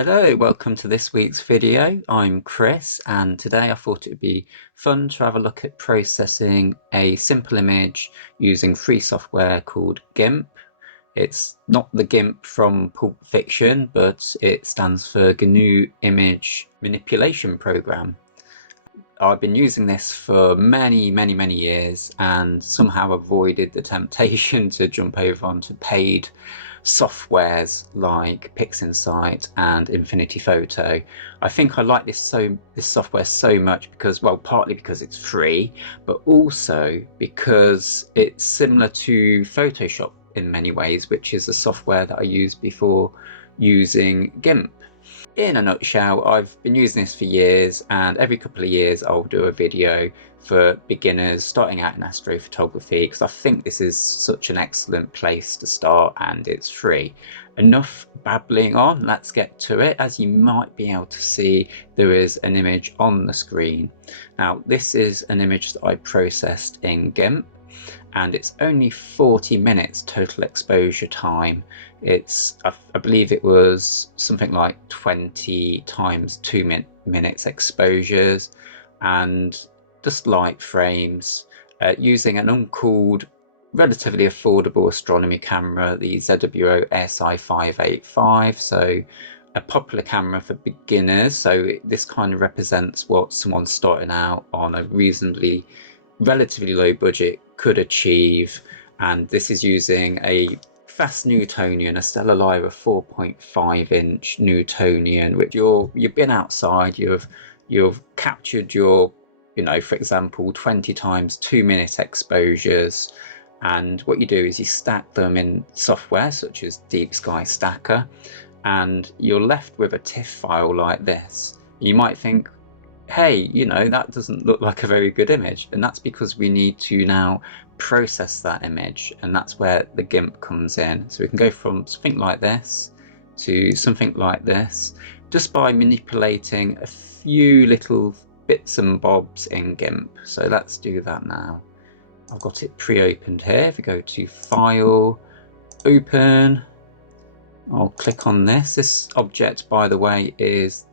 Hello, welcome to this week's video. I'm Chris, and today I thought it would be fun to have a look at processing a simple image using free software called GIMP. It's not the GIMP from Pulp Fiction, but it stands for GNU Image Manipulation Program. I've been using this for many years and somehow avoided the temptation to jump over onto paid softwares like PixInsight and Infinity Photo. I think I like this software so much because, well, partly because it's free, but also because it's similar to Photoshop in many ways, which is the software that I used before using GIMP. In a nutshell, I've been using this for years, and every couple of years I'll do a video for beginners starting out in astrophotography because I think this is such an excellent place to start and it's free. Enough babbling on, let's get to it. As you might be able to see, there is an image on the screen. Now, this is an image that I processed in GIMP, and it's only 40 minutes total exposure time. I believe it was something like 20 times 2 minutes exposures, and just light frames using an uncooled, relatively affordable astronomy camera, the ZWO ASI585, so a popular camera for beginners. So this kind of represents what someone starting out on a relatively low budget could achieve, and this is using a fast Newtonian, a StellaLyra 4.5 inch Newtonian, which you've been outside, you've captured your, for example, 20 times 2 minute exposures, and what you do is you stack them in software such as Deep Sky Stacker, and you're left with a TIFF file like this. You might think, hey, that doesn't look like a very good image, and that's because we need to now process that image, and that's where the GIMP comes in. So we can go from something like this to something like this just by manipulating a few little bits and bobs in GIMP. So let's do that now. I've got it pre-opened here. If we go to File, Open, I'll click on this. This object, by the way, is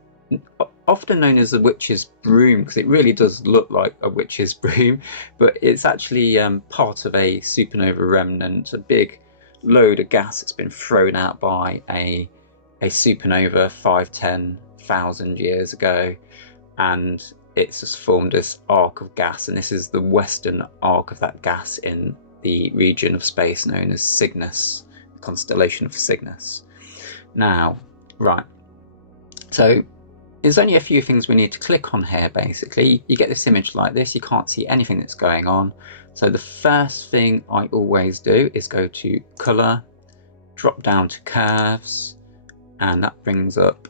often known as a witch's broom because it really does look like a witch's broom, but it's actually part of a supernova remnant, a big load of gas that's been thrown out by a supernova 5-10,000 years ago, and it's just formed this arc of gas, and this is the western arc of that gas in the region of space known as Cygnus, the constellation of Cygnus. Now, right, so there's only a few things we need to click on here. Basically, you get this image like this, you can't see anything that's going on. So the first thing I always do is go to Color, drop down to Curves, and that brings up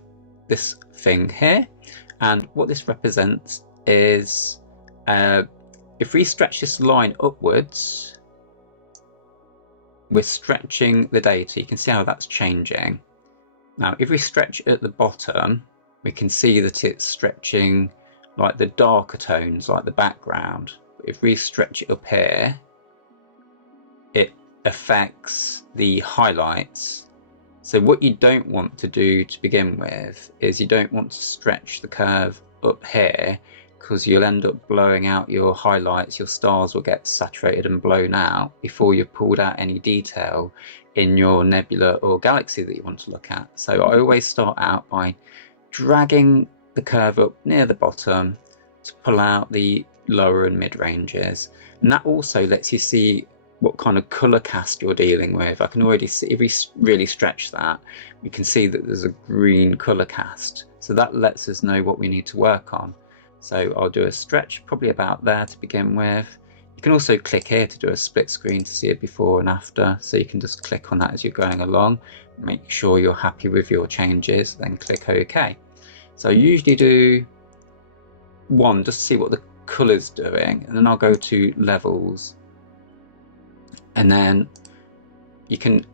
this thing here. And what this represents is if we stretch this line upwards, we're stretching the data. You can see how that's changing. Now, if we stretch at the bottom, we can see that it's stretching like the darker tones, like the background. If we stretch it up here, it affects the highlights. So what you don't want to do to begin with is you don't want to stretch the curve up here, because you'll end up blowing out your highlights. Your stars will get saturated and blown out before you've pulled out any detail in your nebula or galaxy that you want to look at. So I always start out by dragging the curve up near the bottom to pull out the lower and mid ranges, and that also lets you see what kind of color cast you're dealing with. I can already see, if we really stretch that, we can see that there's a green color cast, so that lets us know what we need to work on. So I'll do a stretch probably about there to begin with. You can also click here to do a split screen to see it before and after, so you can just click on that as you're going along, make sure you're happy with your changes, then click OK. So I usually do one just to see what the colour's doing, and then I'll go to levels, and then you can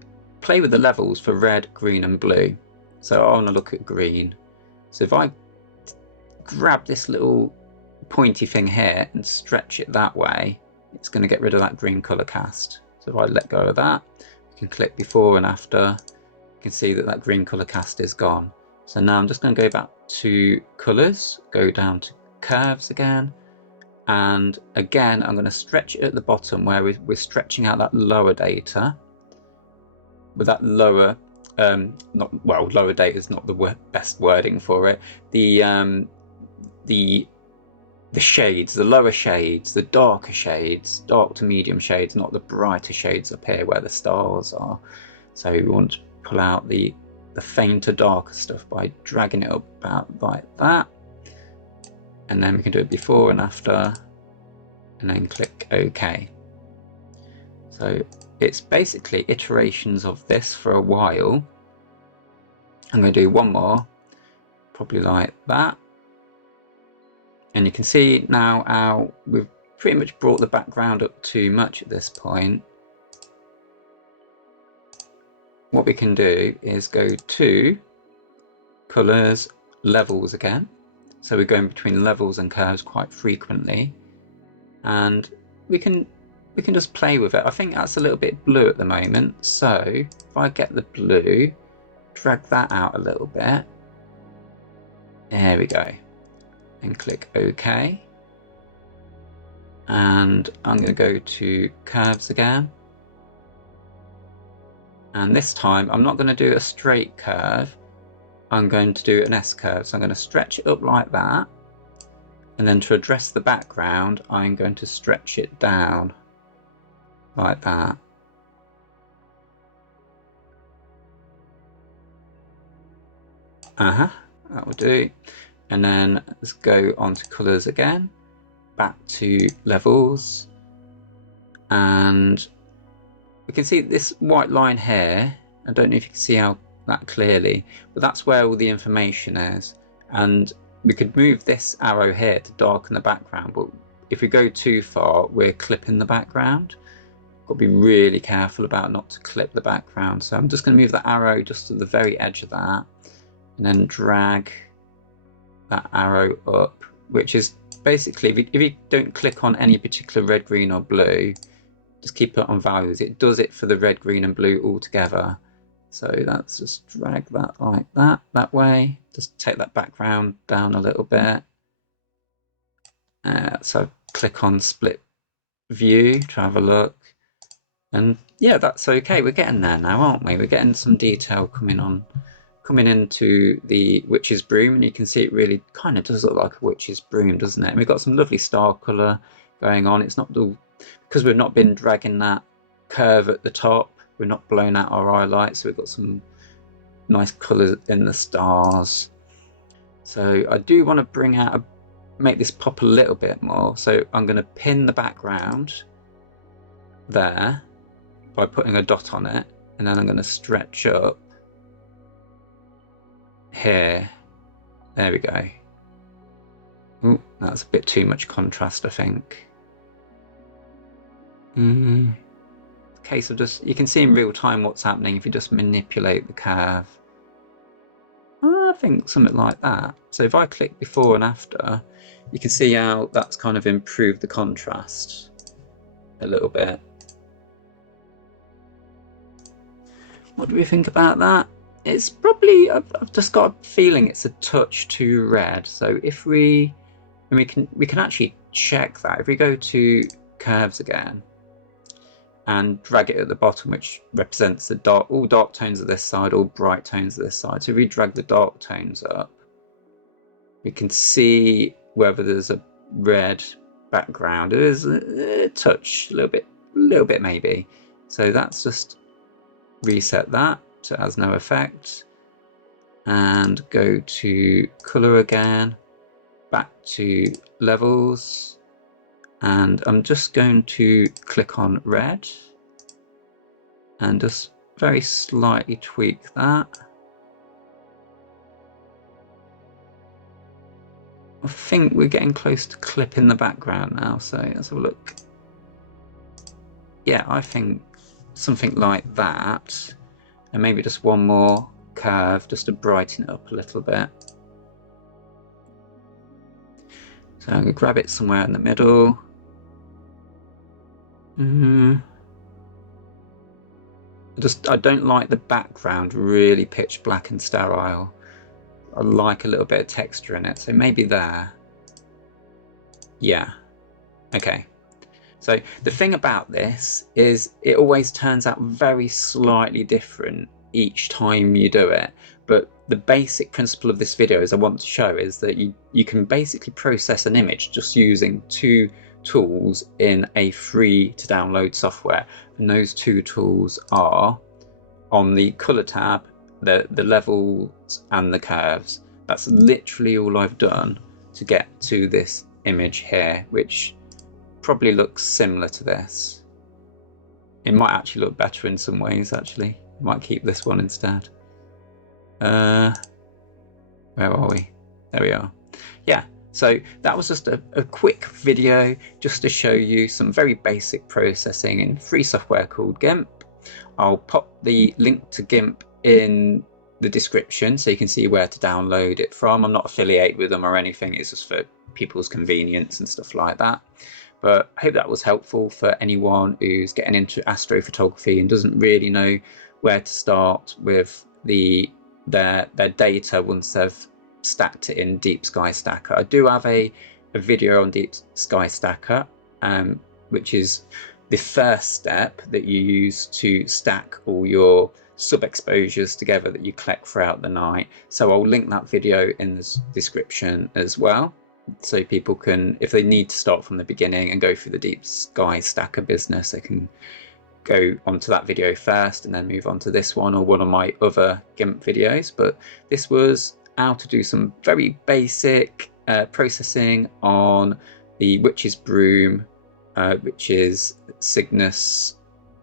play with the levels for red, green and blue. So I want to look at green. So if I grab this little pointy thing here and stretch it that way, it's going to get rid of that green colour cast. So if I let go of that, you can click before and after, you can see that that green colour cast is gone. So now I'm just going to go back to colours, go down to curves again, and again I'm going to stretch it at the bottom where we're stretching out that lower data. With that lower, lower data is not the best wording for it. The shades, the lower shades, the darker shades, dark to medium shades, not the brighter shades up here where the stars are. So we want to pull out the fainter, darker stuff by dragging it up about like that. And then we can do it before and after, and then click OK. So it's basically iterations of this for a while. I'm going to do one more, probably like that. And you can see now how we've pretty much brought the background up too much at this point. What we can do is go to colours, levels again. So we're going between levels and curves quite frequently. And we can just play with it. I think that's a little bit blue at the moment. So if I get the blue, drag that out a little bit. There we go. And click OK. And I'm going to go to curves again. And this time I'm not going to do a straight curve. I'm going to do an S curve. So I'm going to stretch it up like that. And then to address the background, I'm going to stretch it down like that. That will do. And then let's go on to colours again, back to levels, and we can see this white line here. I don't know if you can see that clearly, but that's where all the information is. And we could move this arrow here to darken the background, but if we go too far, we're clipping the background. Got to be really careful about not to clip the background. So I'm just going to move the arrow just to the very edge of that, and then drag that arrow up, which is basically, if you don't click on any particular red, green or blue, just keep it on values. It does it for the red, green and blue all together. So let's just drag that like that way. Just take that background down a little bit. So click on split view to have a look. And yeah, that's okay. We're getting there now, aren't we? We're getting some detail coming into the witch's broom, and you can see it really kind of does look like a witch's broom, doesn't it? And we've got some lovely star colour going on. It's not because we've not been dragging that curve at the top, we're not blowing out our highlights, so we've got some nice colours in the stars. So I do want to make this pop a little bit more. So I'm going to pin the background there by putting a dot on it, and then I'm going to stretch up here. There we go. Ooh, that's a bit too much contrast, I think. Case of just, you can see in real time what's happening if you just manipulate the curve. I think something like that. So if I click before and after, you can see how that's kind of improved the contrast a little bit. What do we think about that? It's probably, I've just got a feeling it's a touch too red. So if we can actually check that. If we go to curves again and drag it at the bottom, which represents the all dark tones of this side, all bright tones of this side. So if we drag the dark tones up, we can see whether there's a red background. It is a touch, a little bit maybe. So that's just reset that so it has no effect, and go to color again, back to levels, and I'm just going to click on red and just very slightly tweak that. I think we're getting close to clipping the background now, so let's have a look. Yeah, I think something like that, and maybe just one more curve just to brighten it up a little bit. So I'm going to grab it somewhere in the middle. I don't like the background really pitch black and sterile. I like a little bit of texture in it, so maybe there. Yeah, okay. So the thing about this is it always turns out very slightly different each time you do it, but the basic principle of this video, as I want to show, is that you can basically process an image just using two tools in a free to download software, and those two tools are on the color tab, the levels and the curves. That's literally all I've done to get to this image here, which probably looks similar to this. It might actually look better in some ways, actually. I might keep this one instead. Where are we? There we are. Yeah, so that was just a quick video just to show you some very basic processing in free software called GIMP. I'll pop the link to GIMP in the description so you can see where to download it from. I'm not affiliated with them or anything, it's just for people's convenience and stuff like that. But I hope that was helpful for anyone who's getting into astrophotography and doesn't really know where to start with their data once they've stacked it in Deep Sky Stacker. I do have a video on Deep Sky Stacker, which is the first step that you use to stack all your sub-exposures together that you collect throughout the night. So I'll link that video in the description as well, so people can, if they need to start from the beginning and go through the Deep Sky Stacker business, they can go onto that video first and then move on to this one or one of my other GIMP videos. But this was how to do some very basic processing on the Witch's Broom, which is Cygnus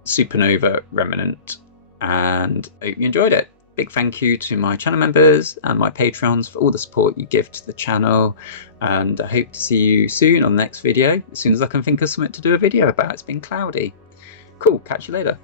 supernova remnant, and I hope you enjoyed it. Big thank you to my channel members and my patrons for all the support you give to the channel, and I hope to see you soon on the next video, as soon as I can think of something to do a video about. It's been cloudy. Cool, catch you later.